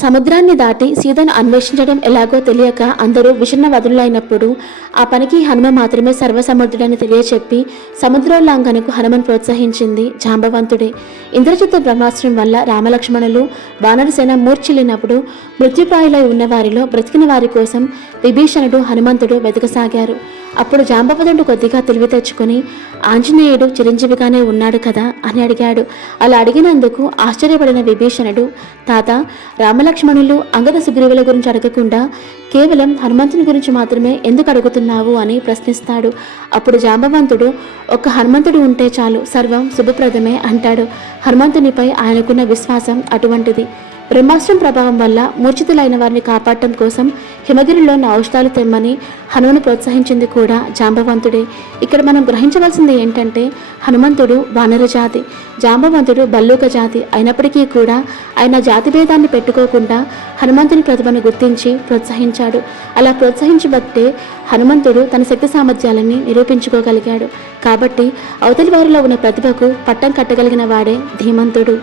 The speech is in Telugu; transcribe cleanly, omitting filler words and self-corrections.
సముద్రాన్ని దాటి సీతను అన్వేషించడం ఎలాగో తెలియక అందరూ విషణ్ణవదులైనప్పుడు ఆ పనికి హనుమ మాత్రమే సర్వసమర్థుడని తెలియచెప్పి సముద్రోల్లంఘనకు హనుమను ప్రోత్సహించింది జాంబవంతుడే. ఇంద్రజిత్ బ్రహ్మాస్త్రం వల్ల రామలక్ష్మణులు వానరసేన మూర్ఛిల్లినప్పుడు మృత్యుప్రాయులై ఉన్న వారిలో బ్రతికిన వారి కోసం విభీషణుడు హనుమంతుడు వెతకసాగారు. అప్పుడు జాంబవతుడు కొద్దిగా తెలివి తెచ్చుకుని ఆంజనేయుడు చిరంజీవిగానే ఉన్నాడు కదా అని అడిగాడు. అలా అడిగినందుకు ఆశ్చర్యపడిన విభీషణుడు, తాత, రామలక్ష్మణులు అంగద సుగ్రీవుల గురించి అడగకుండా కేవలం హనుమంతుని గురించి మాత్రమే ఎందుకు అడుగుతున్నావు అని ప్రశ్నిస్తాడు. అప్పుడు జాంబవంతుడు, ఒక్క హనుమంతుడు ఉంటే చాలు, సర్వం శుభప్రదమే అంటాడు. హనుమంతునిపై ఆయనకున్న విశ్వాసం అటువంటిది. బ్రహ్మాస్త్రం ప్రభావం వల్ల మూర్ఛితులైన వారిని కాపాడటం కోసం హిమగిరిలోని ఔషధాలు తెమ్మని హనుమను ప్రోత్సహించింది కూడా జాంబవంతుడే. ఇక్కడ మనం గ్రహించవలసింది ఏంటంటే హనుమంతుడు వానర జాతి, జాంబవంతుడు భల్లూక జాతి అయినప్పటికీ కూడా ఆయన జాతి భేదాన్ని పెట్టుకోకుండా హనుమంతుని ప్రతిభను గుర్తించి ప్రోత్సహించాడు. అలా ప్రోత్సహించబట్టే హనుమంతుడు తన శక్తి సామర్థ్యాలని నిరూపించుకోగలిగాడు. కాబట్టి అవతలి వారిలో ఉన్న ప్రతిభకు పట్టం కట్టగలిగిన వాడే ధీమంతుడు.